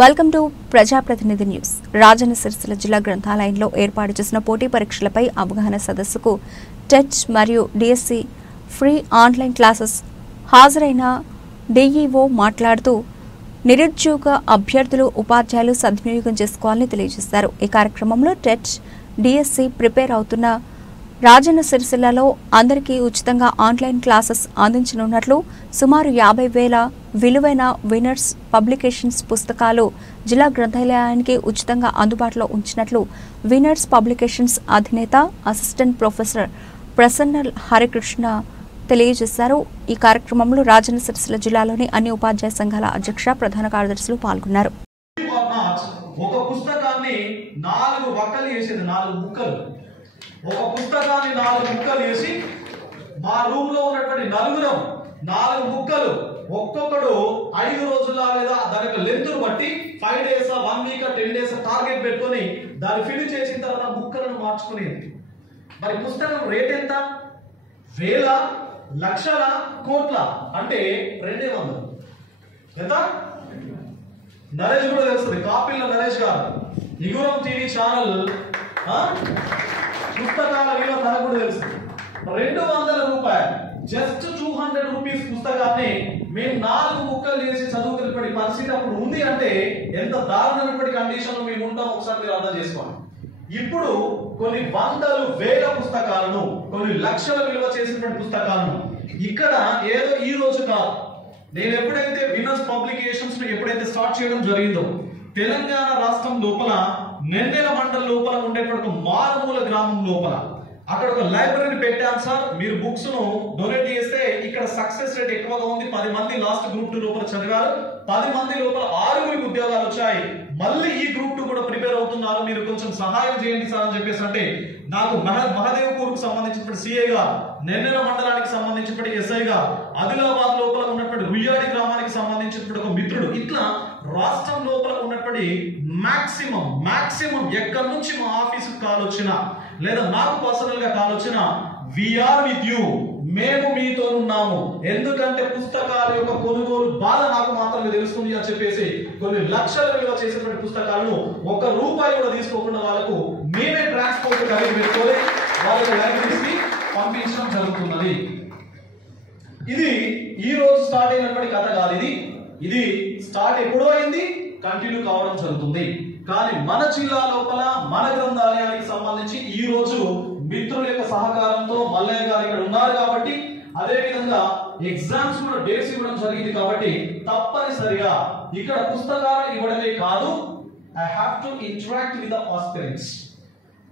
Welcome to ప్రజాప్రతినిధి news. Rajanna Sircilla జిల్లా గ్రంథాలయంలో ఏర్పాటు చేసిన పోటీ పరీక్షలపై అవగాహన సదస్సుకు టెట్ మరియు డిఎస్సి ఫ్రీ ఆన్లైన్ క్లాసెస్ హాజరైన డిఈఓ మాట్లాడుతూ నిరుద్యోగ అభ్యర్థులు ఉపాధ్యాయులు సద్వినియోగం చేసుకోవాలని తెలియజేశారు. ఈ కార్యక్రమంలో టెట్ డిఎస్సి ప్రిపేర్ అవుతున్న రాజన్న సిరిసిల్లలో అందరికీ ఉచితంగా ఆన్లైన్ క్లాసెస్ అందించనున్నట్లు, సుమారు 50,000 విలువైన విన్నర్స్ పబ్లికేషన్స్ పుస్తకాలు జిల్లా గ్రంథాలయానికి ఉచితంగా అందుబాటులో ఉంచినట్లు విన్నర్స్ పబ్లికేషన్స్ అధినేత అసిస్టెంట్ ప్రొఫెసర్ ప్రసన్న హరికృష్ణ తెలియజేశారు. ఈ కార్యక్రమంలో రాజన్న సిరిసిల్ల జిల్లాలోని అన్ని ఉపాధ్యాయ సంఘాల అధ్యక్ష, ప్రధాన కార్యదర్శులు పాల్గొన్నారు. ఒక పుస్తకాన్ని 4 వక్కలు చేసేది, 4 ముక్కలు. ఒక పుస్తకాన్ని 4 ముక్కలు చేసి మా రూమ్ లో ఉన్నటువంటి నలుగురం 4 ముక్కలు ఒక్కొక్కడు 5 రోజుల లేదా దాని లెంత్ బట్టి 5 డేస్ 1 వీక్ 10 డేస్ టార్గెట్ పెట్టుకొని దాన్ని ఫిల్ చేసిన తర్వాత ముక్కలను మార్చుకునేది. మరి పుస్తకం రేట్ ఎంత? వేల, లక్షల, కోట్ల అంటే 200. ఎంత? నరేష్ కూడా తెలుస్తుంది, కాపీల నరేష్ గారు, ఇగురం టీవీ ఛానల్ పుస్తకాల విలువ తనకు కూడా తెలుసు. 200 రూపాయలు, జస్ట్ 200 రూపీస్ పుస్తకాన్ని మేము 4 ముక్కలు చేసి చదువుకునేటువంటి పరిస్థితి అప్పుడు ఉంది అంటే ఎంత దారుణమైనటువంటి కండిషన్ లో మేము ఉంటాం ఒకసారి మీరు అర్థం చేసుకోండి. ఇప్పుడు కొన్ని వందలు వేల పుస్తకాలను, కొన్ని లక్షల విలువ చేసినటువంటి పుస్తకాలను ఇక్కడ ఏదో ఈ రోజు కాదు, నేను ఎప్పుడైతే విన్నర్స్ పబ్లికేషన్స్ ఎప్పుడైతే స్టార్ట్ చేయడం జరిగిందో తెలంగాణ రాష్ట్రం లోపల నెన్నెల మండలం లోపల ఉండేటువంటి మారుమూల గ్రామం లోపల అక్కడ ఒక లైబ్రరీని పెట్టాం సార్. మీరు బుక్స్ ను డొనేట్ చేస్తే ఇక్కడ సక్సెస్ రేట్ ఎక్కువగా ఉంది. 10 మంది లాస్ట్ గ్రూప్ 2 లోపల చదివారు, 10 మంది లోపల 6 ఉద్యోగాలు వచ్చాయి. మళ్ళీ ఈ గ్రూప్ 2 కూడా ప్రిపేర్ అవుతున్నారు, మీరు కొంచెం సహాయం చేయండి సార్ అని చెప్పేసి అంటే నాకు మహదేవ్పూర్కు సంబంధించినటువంటి సిఐ గారు, నెన్నెల మండలానికి సంబంధించినటువంటి ఎస్ఐ గారు, ఆదిలాబాద్ లోపల ఉన్నటువంటి రుయ్యాడి గ్రామానికి సంబంధించినటువంటి ఒక మిత్రుడు, ఇట్లా రాష్ట్రం లోపల ఉన్నటువంటి మాక్సిమం ఎక్కడి నుంచి మా ఆఫీసుకు కాల్ వచ్చినా లేదా నాకు పర్సనల్ గా కాల్ వచ్చినా వీఆర్ విత్ యూ, మేము మీతో ఉన్నాము. ఎందుకంటే పుస్తకాల యొక్క కొనుగోలు బాధ నాకు మాత్రమే తెలుస్తుంది అని చెప్పేసి కొన్ని లక్షల విలువ చేసేటువంటి పుస్తకాలను ₹1 కూడా తీసుకోకుండా వాళ్ళకు మేమే ట్రాన్స్పోర్ట్ కలిగి పెట్టుకొని వాళ్ళకి లైబ్రరీస్ కి పంపించడం జరుగుతున్నది. ఇది ఈ రోజు స్టార్ట్ అయినటువంటి కథ కాదు, ఇది స్టార్ట్ ఎప్పుడో అయింది, కంటిన్యూ కావడం జరుగుతుంది. కానీ మన జిల్లా లోపల మన గ్రంథాలయానికి సంబంధించి ఈ రోజు మిత్రుల యొక్క సహకారంతో మల్లయ్య గారు ఇక్కడ ఉన్నారు కాబట్టి, అదే విధంగా ఎగ్జామ్స్ కూడా డేట్స్ ఇవ్వడం జరిగింది కాబట్టి తప్పనిసరిగా ఇక్కడ పుస్తకాలు ఇవ్వడమే కాదు, I have to interact with the aspirants.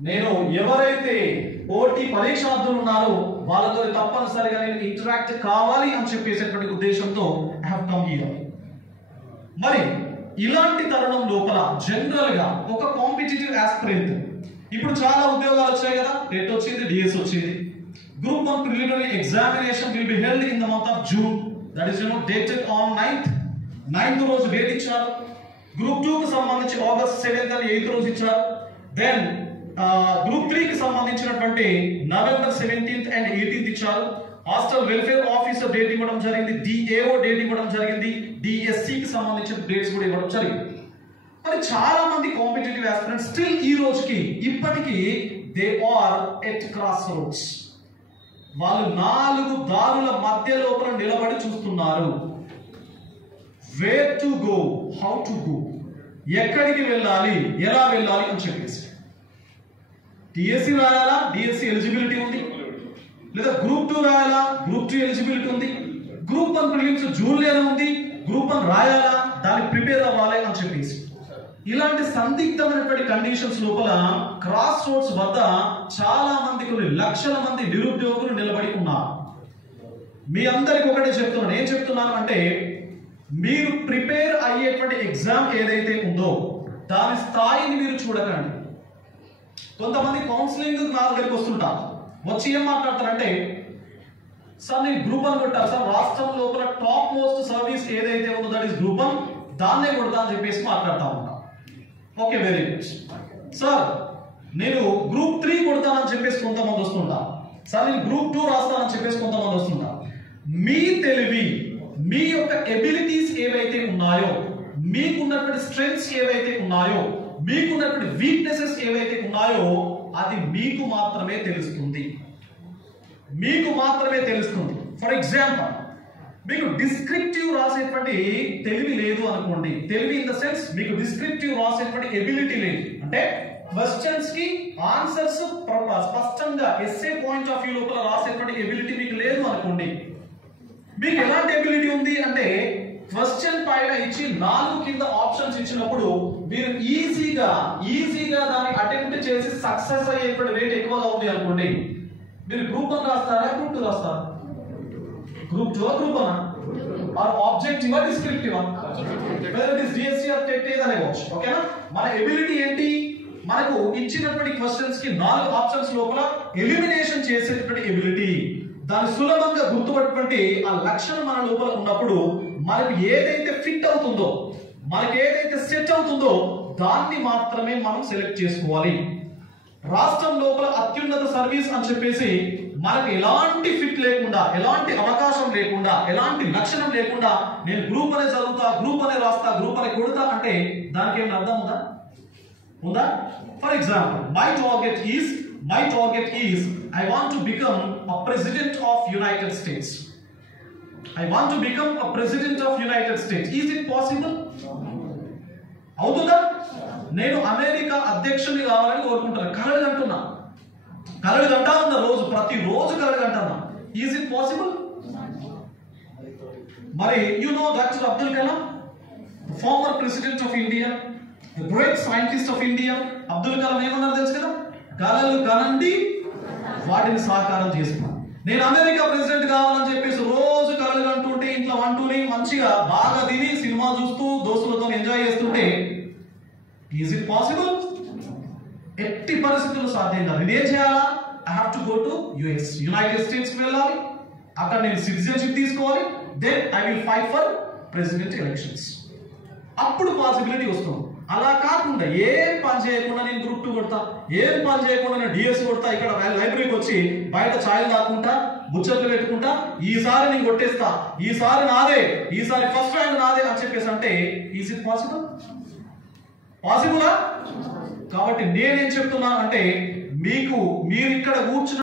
నేను ఎవరైతే పోటీ పరీక్షార్థులు ఉన్నారో వాళ్ళతో తప్పనిసరిగా నేను ఇంటరాక్ట్ కావాలి అని చెప్పేసేటువంటి ఉద్దేశంతో ఐ హావ్ కమ్ హియర్. మరి ఇలాంటి తరుణం లోపల జనరల్ గా ఒక కాంపిటేటివ్ ఆస్పిరెంట్, ఇప్పుడు చాలా ఉద్యోగాలు వచ్చాయి కదా, టెట్ వచ్చింది, డిఎస్ వచ్చింది. Group 1 preliminary examination will be held in the month of June, that is dated on 9th రోజు డేట్ ఇచ్చారు. గ్రూప్ 2 కి సంబంధించి ఆగస్ట్ 7th and 8th రోజు ఇచ్చారు. దెన్ గ్రూప్ 3 కి సంబంధించినటువంటి నవంబర్ 17th and 18th ఇచ్చారు. హాస్టల్ వెల్ఫేర్ ఆఫీసర్ డేట్ ఇవ్వడం జరిగింది, డిఏఓ డేట్ ఇవ్వడం జరిగింది, డిఎస్సి కి సంబంధించిన డేట్స్ కూడా ఇవ్వడం జరిగింది. మరి చాలా మంది కాంపిటేటివ్ ఆస్పిరెంట్స్ స్టిల్ ఈ రోజుకి ఇప్పటికీ they are at crossroads. వాళ్ళు 4 దారుల మధ్య లోపల నిలబడి చూస్తున్నారు. Where to go, how to go, ఎక్కడికి వెళ్ళాలి, ఎలా వెళ్ళాలి అని చెప్పేసి. డిఎస్సి రాయాలా, డిఎస్సి ఎలిజిబిలిటీ ఉంది, లేదా గ్రూప్ 2 రాయాలా, గ్రూప్ 2 ఎలిజిబిలిటీ ఉంది, గ్రూప్ 1 ప్రిలిమ్స్ జూన్లోనే ఉంది, గ్రూప్ 1 రాయాలా, దానికి ప్రిపేర్ అవ్వాలి అని చెప్పేసి ఇలాంటి సందిగ్ధమైనటువంటి కండిషన్స్ లోపల క్రాస్ రోడ్స్ వద్ద చాలా మంది, కొన్ని లక్షల మంది నిరుద్యోగులు నిలబడి ఉన్నారు. మీ అందరికి ఒకటే చెప్తున్నాను, ఏం చెప్తున్నాను అంటే మీరు ప్రిపేర్ అయ్యేటువంటి ఎగ్జామ్ ఏదైతే ఉందో దాని స్థాయిని మీరు చూడకండి. కొంతమంది కౌన్సిలింగ్ నా దగ్గరికి వస్తుంటారు, వచ్చి ఏం మాట్లాడతారంటే సార్ నేను గ్రూప్ 1 కొట్టాను సార్, రాష్ట్రం లోపల టాప్ మోస్ట్ సర్వీస్ ఏదైతే ఉందో దట్ ఈస్ గ్రూప్ 1, దాన్నే కొడతా అని చెప్పేసి మాట్లాడుతూ ఉంటాను. ఓకే, వెరీ గుడ్ సార్, నేను గ్రూప్ 3 కొడతానని చెప్పేసి కొంతమంది వస్తుంటా, సార్ నేను గ్రూప్ 2 రాస్తానని చెప్పేసి కొంతమంది వస్తుంటా. మీ తెలివి, మీ యొక్క ఎబిలిటీస్ ఏవైతే ఉన్నాయో మీకున్నటువంటి స్ట్రెంగ్స్ ఏవైతే ఉన్నాయో, మీకున్నటువంటి వీక్నెసెస్ ఏవైతే ఉన్నాయో అది మీకు మాత్రమే తెలుస్తుంది, మీకు మాత్రమే తెలుస్తుంది. ఫర్ ఎగ్జాంపుల్, మీకు డిస్క్రిప్టివ్ రాసేటువంటి తెలివి లేదు అనుకోండి. తెలివి ఇన్ ద సెన్స్ మీకు డిస్క్రిప్టివ్ రాసేటువంటి ఎబిలిటీ లేదు అంటే క్వశ్చన్స్ కి ఆన్సర్స్ స్పష్టంగా ఎస్సే పాయింట్ ఆఫ్ వ్యూ లోపల రాసేటువంటి ఎబిలిటీ మీకు లేదు అనుకోండి. మీకు ఎలాంటి ఎబిలిటీ ఉంది అంటే క్వశ్చన్ పైన ఇచ్చి 4 కింద ఆప్షన్స్ ఇచ్చినప్పుడు మీరు ఈజీగా దాన్ని అటెంప్ట్ చేసి సక్సెస్ అయ్యేటువంటి రేట్ ఎక్కువగా ఉంది అనుకోండి. మీరు గ్రూప్ 1 రాస్తారా, గ్రూప్ 2 రాస్తారా? గ్రూప్ 2 గ్రూప్ 1 ఆర్ ఆబ్జెక్టివ్ ఆ డిస్క్రిప్టివ్ ఆ? Whether it is DSC or TET ఏదనే వచ్చు. ఓకేనా? మన ఎబిలిటీ ఏంటి? మనకు ఇచ్చినటువంటి క్వశ్చన్స్ కి 4 ఆప్షన్స్ లోపల ఎలిమినేషన్ చేసేటువంటి ఎబిలిటీ. దాన్ని సులభంగా గుర్తుపట్టేటువంటి ఆ లక్షణం మన లోపల ఉన్నప్పుడు మనకు ఏదైతే ఫిట్ అవుతుందో, మనకు ఏదైతే సెట్ అవుతుందో దాన్ని మాత్రమే మనం సెలెక్ట్ చేసుకోవాలి. రాష్ట్రం లోపల అత్యున్నత సర్వీస్ అని చెప్పేసి మనకు ఎలాంటి ఫిట్ లేకుండా, ఎలాంటి అవకాశం లేకుండా, ఎలాంటి లక్షణం లేకుండా నేను గ్రూప్ అనే చదువుతా, గ్రూప్ అనే రాస్తా, గ్రూప్ అనే కొడతా అంటే దానికి ఏమైనా అర్థం ఉందా? For example, my target is I want to become a president of United States. I want to become a president of United States. Is it possible? అవుతుందా? నేను అమెరికా అధ్యక్షుని కావాలని కోరుకుంటాను, కలలు కంటున్నా, కలలు కంటా ఉన్నా, ప్రతిరోజు కలలు కంటున్నా. Is it possible? మరి you know doctor Abdul Kalam, former president of India, great scientist of India. Abdul Kalam ఏమన్నారు తెలుసు కదా? కలలు కనండి, వాటిని సాకారం చేసుకున్నాను. నేను అమెరికా ప్రెసిడెంట్ కావాలని చెప్పేసి రోజు కలలు కంటుంటే, ఇంట్లో వంటూని మంచిగా బాగా తిని సినిమా చూస్తూ దోస్తులతో ఎంజాయ్ చేస్తుంటే ఈజ్ ఇట్ పాసిబుల్? ఎట్టి పరిస్థితుల్లో సాధ్యం కాదు. నేనేం చేయాలా? I have to go to US, United States కి వెళ్ళాలి, అక్కడ నేను సిటిజన్షిప్ తీసుకోవాలి, then I will fight for president elections. అప్పుడు పాసిబిలిటీ వస్తుంది. అలా కాకుండా ఏం పని చేయకుండా నేను గ్రూప్ 2 కొడతా, ఏం పని చేయకుండా నేను డిఎస్ కొడతా, ఇక్కడ లైబ్రరీకి వచ్చి బయట ఛాయలు తాకుంటా, ముచ్చట్లు పెట్టుకుంటా, ఈసారి నేను కొట్టేస్తా, ఈసారి నాదే, ఈసారి ఫస్ట్ ర్యాంక్ నాదే అని చెప్పేసి అంటే ఈజ్ ఇట్ పాసిబుల్? పాసిబులా? కాబట్టి నేనేం చెప్తున్నా అంటే మీరు ఇక్కడ కూర్చున్న